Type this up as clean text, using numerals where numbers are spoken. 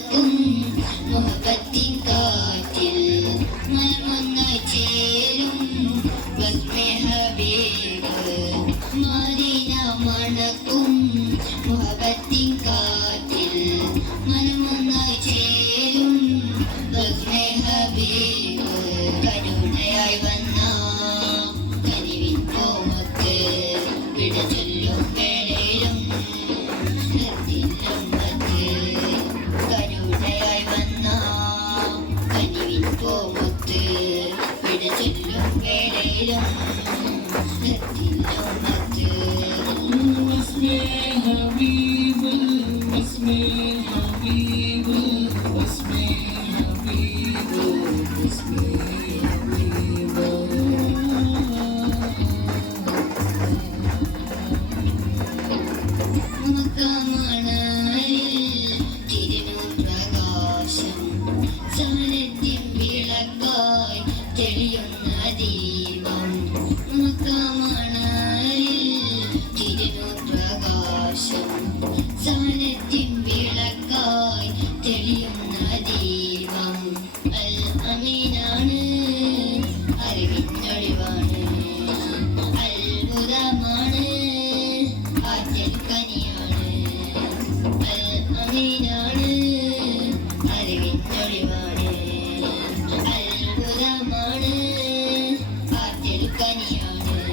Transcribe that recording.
മണക്കും മുഹബത്തിൻ കാറ്റിൽ മനമൊന്നായി ചേരും ബസ്മെ ഹബീബ് മദീന മണക്കും മുഹബത്തിൻ കാറ്റിൽ മനമൊന്നായി ചേരും ബസ്മെ ഹബീബ് കരുണയായി വന്ന കനിവിൻ കോമത്ത് വിട ചൊല്ലും വേളയിലും കരുണയായി വന്ന കനിവിൻ കോമത്ത് വിട ചൊല്ലും വേളയിലും തെളിയുന്ന ദീപം പ്രകാശം സാന്നിധ്യം വിളക്കായി തെളിയുന്ന ദീപം അൽ അമീനാണ് അറിവിനൊളിവാണ് അത്ഭുതമാണ് ആറ്റൽ കനിയാണ് അൽ അമീനാണ് അറിവിനൊളിവാണ് അത്ഭുതമാണ് ആറ്റൽ കനിയാണ്